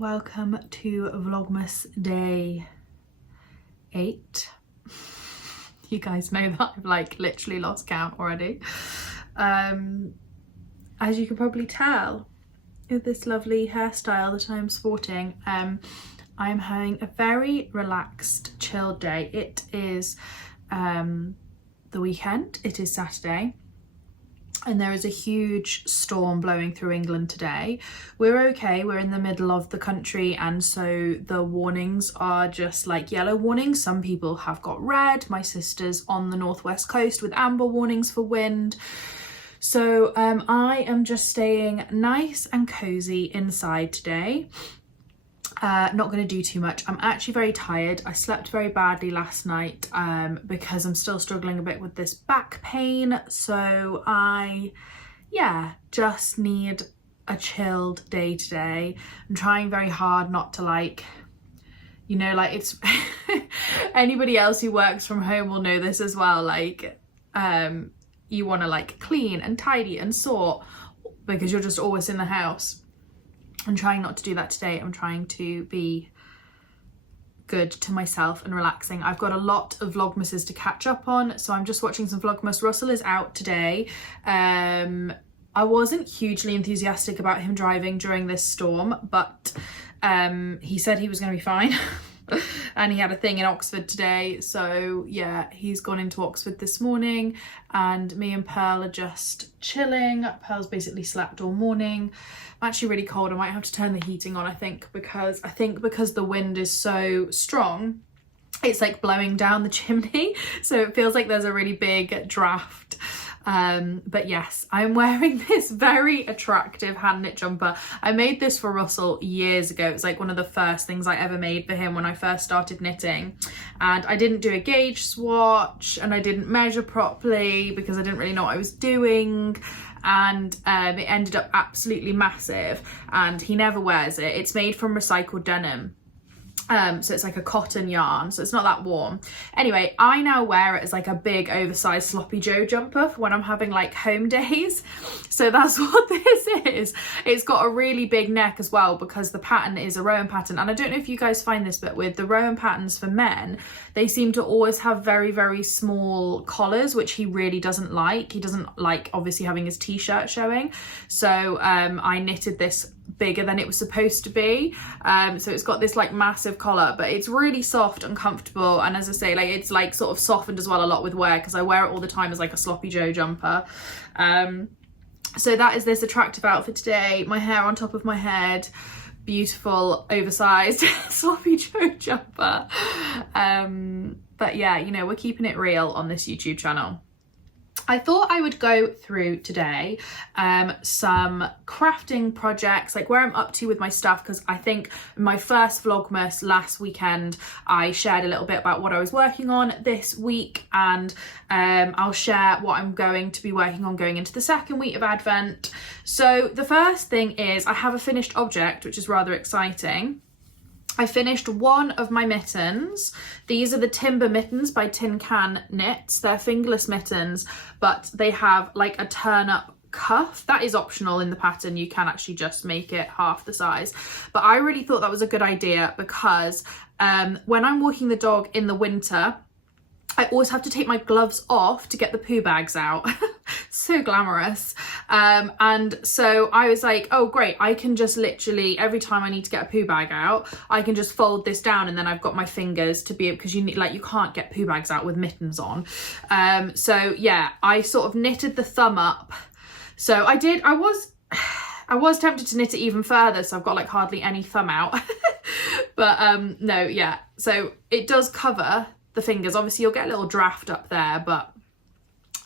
welcome to Vlogmas Day 8. You guys know that I've like literally lost count already. As you can probably tell with this lovely hairstyle that I'm sporting, I'm having a very relaxed, chilled day. It is the weekend, it is Saturday, and there is a huge storm blowing through England today. We're okay, we're in the middle of the country, and so the warnings are just like yellow warnings. Some people have got red. My sister's on the northwest coast with amber warnings for wind. So I am just staying nice and cozy inside today. Not going to do too much. I'm actually very tired. I slept very badly last night because I'm still struggling a bit with this back pain. So I, just need a chilled day today. I'm trying very hard not to it's anybody else who works from home will know this as well. You want to clean and tidy and sort because you're just always in the house. I'm trying not to do that today. I'm trying to be good to myself and relaxing. I've got a lot of Vlogmases to catch up on, so I'm just watching some Vlogmas. Russell is out today. I wasn't hugely enthusiastic about him driving during this storm, but he said he was going to be fine. And he had a thing in Oxford today, so yeah, he's gone into Oxford this morning, and me and Pearl are just chilling. Pearl's basically slept all morning. I'm actually really cold. I might have to turn the heating on, I think because the wind is so strong, it's like blowing down the chimney, so it feels like there's a really big draft. But yes, I'm wearing this very attractive hand knit jumper. I made this for Russell years ago. It was like one of the first things I ever made for him when I first started knitting, and I didn't do a gauge swatch and I didn't measure properly because I didn't really know what I was doing, and it ended up absolutely massive, and he never wears it. It's made from recycled denim. So it's like a cotton yarn, so it's not that warm. Anyway, I now wear it as like a big oversized sloppy Joe jumper for when I'm having like home days. So that's what this is. It's got a really big neck as well because the pattern is a Rowan pattern. And I don't know if you guys find this, but with the Rowan patterns for men, they seem to always have very, very small collars, which he really doesn't like. He doesn't like obviously having his t-shirt showing. So I knitted this bigger than it was supposed to be, so it's got this like massive collar, but it's really soft and comfortable, and as I say, it's like sort of softened as well a lot with wear because I wear it all the time as like a sloppy Joe jumper. So that is this attractive outfit today. My hair on top of my head, beautiful oversized sloppy Joe jumper. But yeah, we're keeping it real on this YouTube channel. I thought I would go through today some crafting projects, like where I'm up to with my stuff, because I think in my first Vlogmas last weekend I shared a little bit about what I was working on this week, and I'll share what I'm going to be working on going into the second week of Advent. So the first thing is I have a finished object, which is rather exciting. I finished one of my mittens. These are the Timber mittens by Tin Can Knits. They're fingerless mittens, but they have like a turn-up cuff. That is optional in the pattern. You can actually just make it half the size. But I really thought that was a good idea because when I'm walking the dog in the winter, I always have to take my gloves off to get the poo bags out. So glamorous. And so I was like, oh great, I can just literally, every time I need to get a poo bag out, I can just fold this down, and then I've got my fingers to be able, because you need, you can't get poo bags out with mittens on. So yeah, I sort of knitted the thumb up. So I was tempted to knit it even further, so I've got like hardly any thumb out. But no, yeah, so it does cover the fingers. Obviously you'll get a little draft up there, but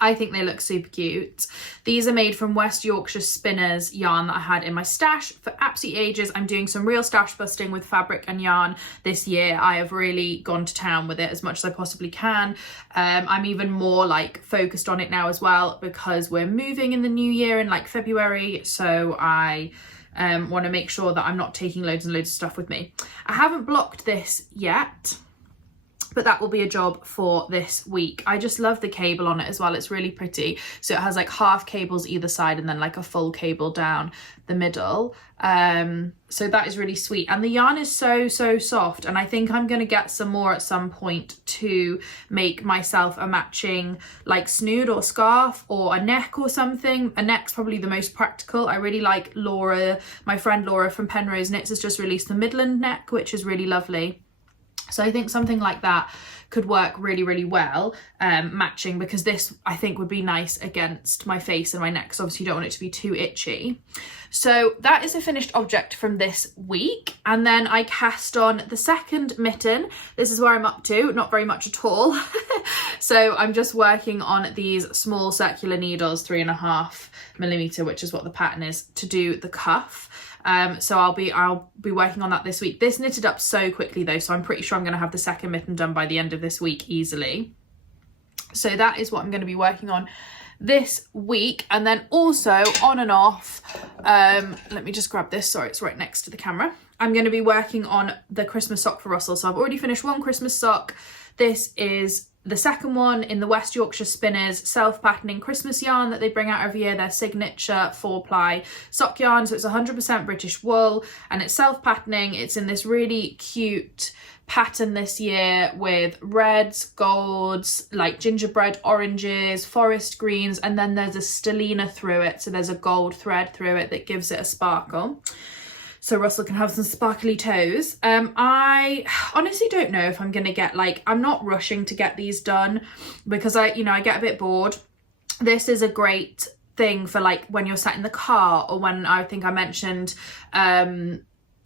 I think they look super cute. These are made from West Yorkshire Spinners yarn that I had in my stash for absolutely ages. I'm doing some real stash busting with fabric and yarn this year. I have really gone to town with it as much as I possibly can. I'm even more focused on it now as well because we're moving in the new year in February, so I want to make sure that I'm not taking loads and loads of stuff with me. I haven't blocked this yet, but that will be a job for this week. I just love the cable on it as well. It's really pretty. So it has like half cables either side and then like a full cable down the middle. So that is really sweet. And the yarn is so soft. And I think I'm going to get some more at some point to make myself a matching like snood or scarf or a neck or something. A neck's probably the most practical. I really like Laura, my friend Laura from Penrose Knits has just released the Midland neck, which is really lovely. So I think something like that could work really well, matching, because this I think would be nice against my face and my neck, because obviously you don't want it to be too itchy. So that is a finished object from this week. And then I cast on the second mitten. This is where I'm up to, not very much at all. So I'm just working on these small circular needles, 3.5mm, which is what the pattern is, to do the cuff. So I'll be working on that this week. This knitted up so quickly though, so I'm pretty sure I'm going to have the second mitten done by the end of this week easily. So that is what I'm going to be working on this week. And then also on and off, let me just grab this, sorry, it's right next to the camera. I'm going to be working on the Christmas sock for Russell. So I've already finished one Christmas sock. This is the second one in the West Yorkshire Spinners self-patterning Christmas yarn that they bring out every year, their signature 4-ply sock yarn. So it's 100% British wool and it's self-patterning. It's in this really cute pattern this year with reds, golds, like gingerbread oranges, forest greens, and then there's a stellina through it. So there's a gold thread through it that gives it a sparkle. So Russell can have some sparkly toes. I honestly don't know if I'm going to get, like, I'm not rushing to get these done because I get a bit bored. This is a great thing for like when you're sat in the car, or when I think I mentioned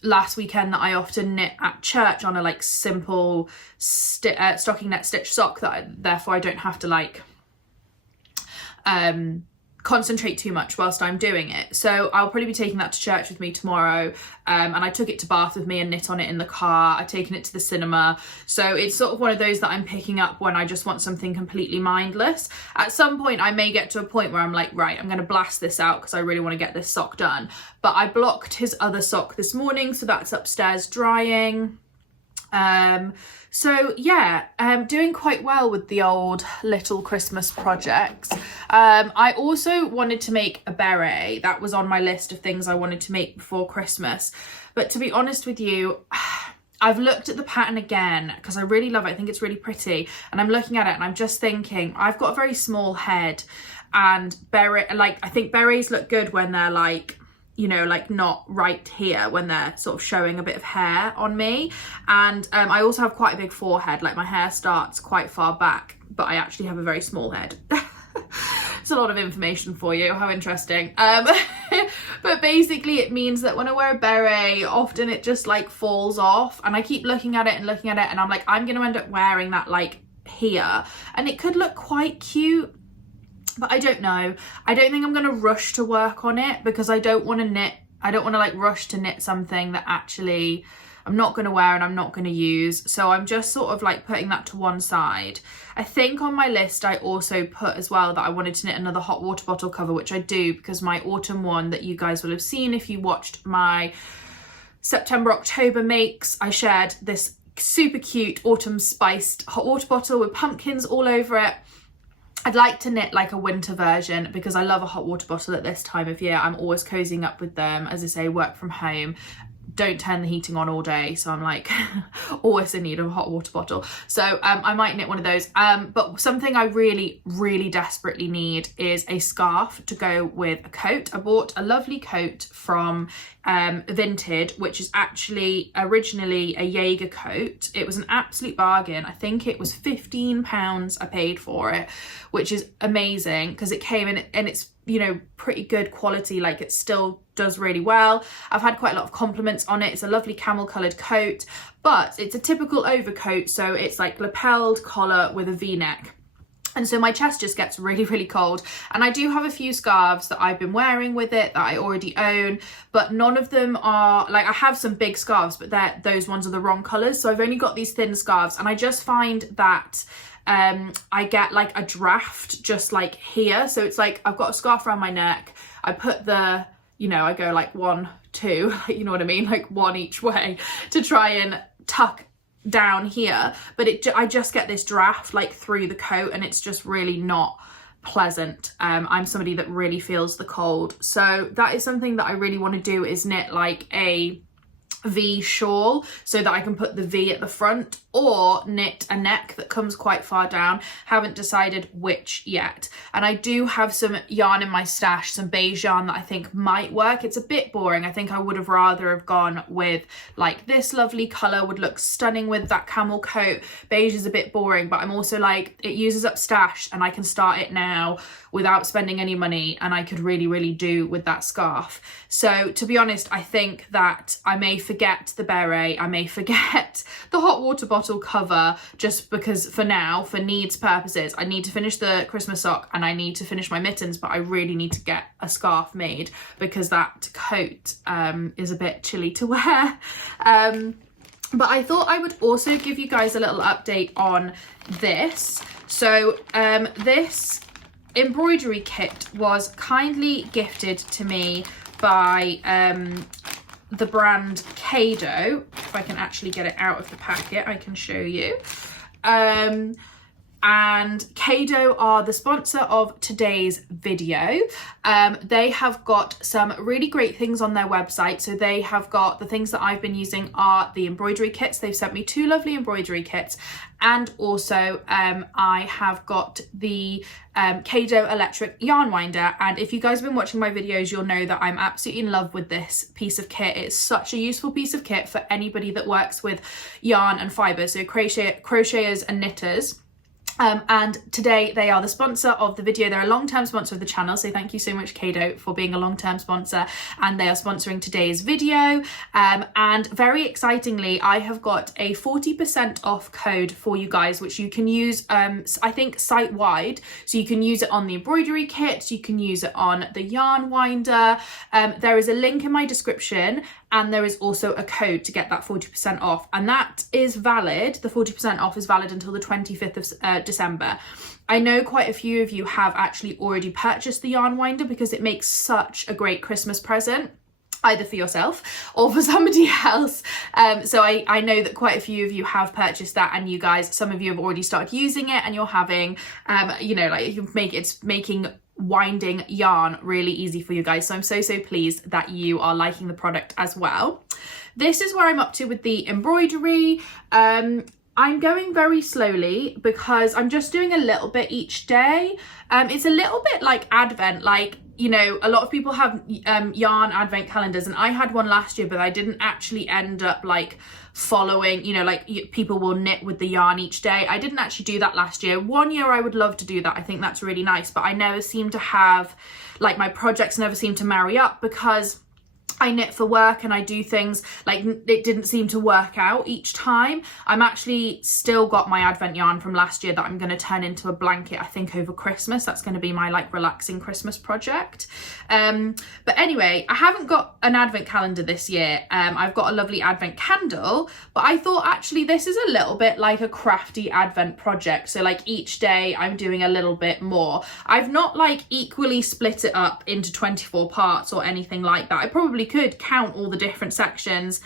last weekend that I often knit at church on a like simple stocking net stitch sock that therefore I don't have to like concentrate too much whilst I'm doing it. So I'll probably be taking that to church with me tomorrow, and I took it to Bath with me and knit on it in the car. I've taken it to the cinema, so it's sort of one of those that I'm picking up when I just want something completely mindless. At some point I may get to a point where I'm like, right, I'm going to blast this out because I really want to get this sock done. But I blocked his other sock this morning, so that's upstairs drying. So yeah, doing quite well with the old little Christmas projects. I also wanted to make a beret. That was on my list of things I wanted to make before Christmas. But to be honest with you, I've looked at the pattern again because I really love it. I think it's really pretty. And I'm looking at it and I'm just thinking, I've got a very small head, and I think berets look good when they're like, like not right here, when they're sort of showing a bit of hair on me. And I also have quite a big forehead, like my hair starts quite far back, but I actually have a very small head. It's a lot of information for you, how interesting. But basically it means that when I wear a beret, often it just like falls off, and I keep looking at it and I'm like, I'm gonna end up wearing that like here, and it could look quite cute. But I don't know. I don't think I'm going to rush to work on it because I don't want to like rush to knit something that actually I'm not going to wear and I'm not going to use. So I'm just sort of like putting that to one side. I think on my list I also put as well that I wanted to knit another hot water bottle cover, which I do, because my autumn one that you guys will have seen if you watched my September-October makes, I shared this super cute autumn spiced hot water bottle with pumpkins all over it. I'd like to knit like a winter version because I love a hot water bottle at this time of year. I'm always cozying up with them. As I say, work from home, don't turn the heating on all day, so I'm like always in need of a hot water bottle. So I might knit one of those. But something I really desperately need is a scarf to go with a coat. I bought a lovely coat from Vinted, which is actually originally a Jaeger coat. It was an absolute bargain. I think it was £15 I paid for it, which is amazing because it came in and it's pretty good quality. Like, it still does really well. I've had quite a lot of compliments on it. It's a lovely camel coloured coat, but it's a typical overcoat, so it's like lapelled collar with a v-neck. And so my chest just gets really cold. And I do have a few scarves that I've been wearing with it that I already own, but none of them are, like, I have some big scarves, but those ones are the wrong colours. So I've only got these thin scarves, and I just find that I get like a draft just like here. So it's like I've got a scarf around my neck. I put the, I go like 1, 2, you know what I mean? Like one each way to try and tuck down here, but I just get this draft like through the coat, and it's just really not pleasant. I'm somebody that really feels the cold, so that is something that I really want to do, is knit like a V shawl so that I can put the V at the front, or knit a neck that comes quite far down. Haven't decided which yet. And I do have some yarn in my stash, some beige yarn that I think might work. It's a bit boring. I think I would have rather have gone with like this lovely colour, would look stunning with that camel coat. Beige is a bit boring, but I'm also like, it uses up stash and I can start it now without spending any money, and I could really do with that scarf. So to be honest, I think that I may forget the beret, I may forget the hot water bottle cover, just because for now, for needs purposes, I need to finish the Christmas sock and I need to finish my mittens, but I really need to get a scarf made because that coat is a bit chilly to wear. But I thought I would also give you guys a little update on this. So this embroidery kit was kindly gifted to me by the brand Kado. If I can actually get it out of the packet, I can show you. And Kado are the sponsor of today's video. They have got some really great things on their website. So they have got the things that I've been using are the embroidery kits. They've sent me 2 lovely embroidery kits, and also I have got the Kado electric yarn winder. And if you guys have been watching my videos, you'll know that I'm absolutely in love with this piece of kit. It's such a useful piece of kit for anybody that works with yarn and fibre, so crocheters and knitters. And today they are the sponsor of the video. They're a long-term sponsor of the channel, so thank you so much, Kado, for being a long-term sponsor, and they are sponsoring today's video. And very excitingly, I have got a 40% off code for you guys, which you can use, I think, site-wide. So you can use it on the embroidery kit, you can use it on the yarn winder. There is a link in my description, and there is also a code to get that 40% off, and that is valid, the 40% off is valid until the 25th of December. I know quite a few of you have actually already purchased the yarn winder because it makes such a great Christmas present, either for yourself or for somebody else. So I know that quite a few of you have purchased that, and you guys, some of you have already started using it, and you're having, you know, like you can it's making winding yarn really easy for you guys. So I'm so pleased that you are liking the product as well. This is where I'm up to with the embroidery. I'm going very slowly because I'm just doing a little bit each day. It's a little bit like Advent, like, you know, a lot of people have yarn Advent calendars, and I had one last year, but I didn't actually end up like following, you know, like people will knit with the yarn each day. I didn't actually do that last year. One year I would love to do that. I think that's really nice, but I never seem to have, like, my projects never seem to marry up because I knit for work and I do things, like it didn't seem to work out each time. I'm actually still got my Advent yarn from last year that I'm going to turn into a blanket, I think, over Christmas. That's going to be my like relaxing Christmas project. But anyway, I haven't got an Advent calendar this year. I've got a lovely Advent candle, but I thought actually this is a little bit like a crafty Advent project. So like each day I'm doing a little bit more. I've not like equally split it up into 24 parts or anything like that. I probably could count all the different sections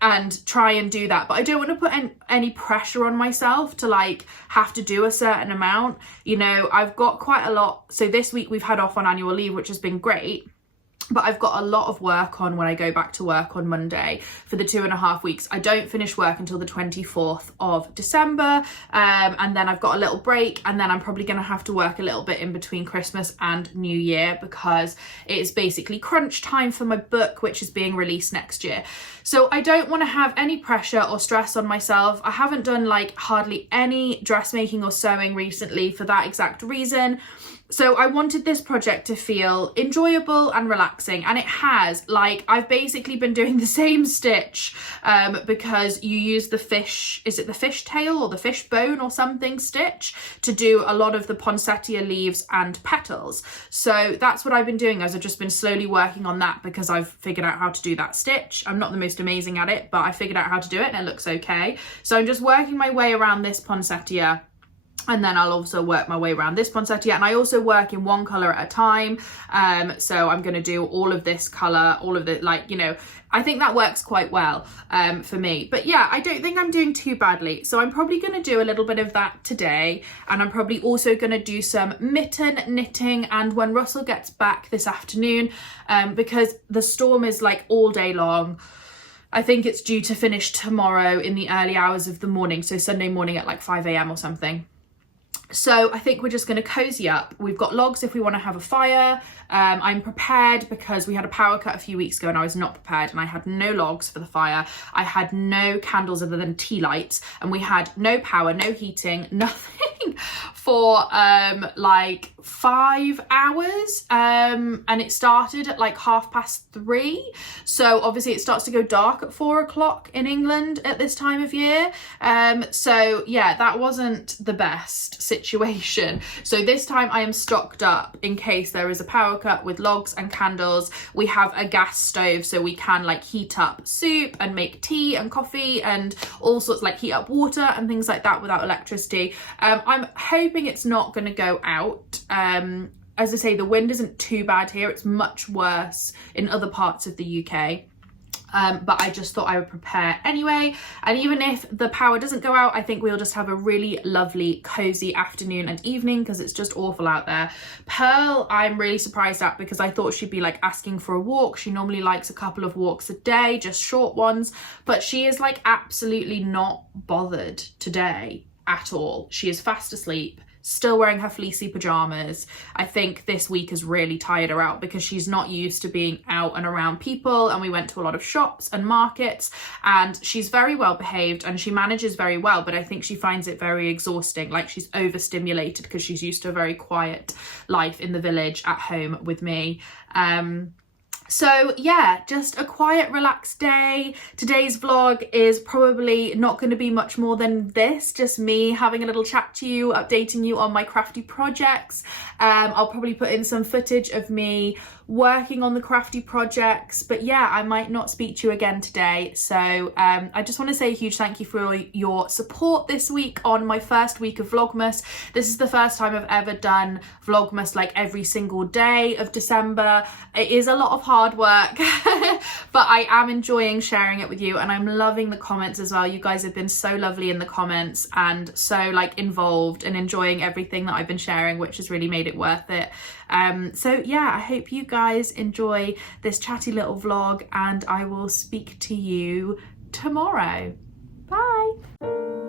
and try and do that, but I don't want to put any pressure on myself to like have to do a certain amount. You know, I've got quite a lot. So this week we've had off on annual leave, which has been great, but I've got a lot of work on when I go back to work on Monday for the 2.5 weeks. I don't finish work until the 24th of December, and then I've got a little break, and then I'm probably going to have to work a little bit in between Christmas and New Year because it is basically crunch time for my book, which is being released next year. So I don't want to have any pressure or stress on myself. I haven't done like hardly any dressmaking or sewing recently for that exact reason. So I wanted this project to feel enjoyable and relaxing, and it has. Like, I've basically been doing the same stitch because you use the fish, is it the fish tail or the fish bone or something stitch to do a lot of the poinsettia leaves and petals. So that's what I've been doing, as I've just been slowly working on that because I've figured out how to do that stitch. I'm not the most amazing at it, but I figured out how to do it and it looks okay. So I'm just working my way around this poinsettia And then I'll also work my way around this poinsettia, and I also work in one colour at a time. So I'm going to do all of this colour, all of it, like, you know, I think that works quite well for me. But yeah, I don't think I'm doing too badly. So I'm probably going to do a little bit of that today. And I'm probably also going to do some mitten knitting, and when Russell gets back this afternoon, because the storm is like all day long. I think it's due to finish tomorrow in the early hours of the morning. So Sunday morning at like 5 a.m. or something. So I think we're just going to cozy up. We've got logs if we want to have a fire. I'm prepared because we had a power cut a few weeks ago and I was not prepared, and I had no logs for the fire. I had no candles other than tea lights, and we had no power, no heating, nothing for like 5 hours. And it started at like 3:30. So obviously it starts to go dark at 4 o'clock in England at this time of year. So yeah, that wasn't the best situation. So this time I am stocked up in case there is a power cut with logs and candles. We have a gas stove, so we can like heat up soup and make tea and coffee and all sorts, like heat up water and things like that without electricity. I'm hoping it's not going to go out. As I say, the wind isn't too bad here. It's much worse in other parts of the UK. But I just thought I would prepare anyway. And even if the power doesn't go out, I think we'll just have a really lovely cozy afternoon and evening, because it's just awful out there. Pearl, I'm really surprised at, because I thought she'd be like asking for a walk. She normally likes a couple of walks a day, just short ones, but she is like absolutely not bothered today at all. She is fast asleep, still wearing her fleecy pajamas. I think this week has really tired her out because she's not used to being out and around people, and we went to a lot of shops and markets, and she's very well behaved and she manages very well, but I think she finds it very exhausting. Like, she's overstimulated because she's used to a very quiet life in the village at home with me. So yeah, just a quiet, relaxed day. Today's vlog is probably not going to be much more than this, just me having a little chat to you, updating you on my crafty projects. I'll probably put in some footage of me working on the crafty projects, but yeah, I might not speak to you again today. So I just want to say a huge thank you for your support this week on my first week of Vlogmas. This is the first time I've ever done Vlogmas like every single day of December. It is a lot of hard work, but I am enjoying sharing it with you, and I'm loving the comments as well. You guys have been so lovely in the comments and so like involved and enjoying everything that I've been sharing, which has really made it worth it. So yeah, I hope you guys enjoy this chatty little vlog, and I will speak to you tomorrow. Bye.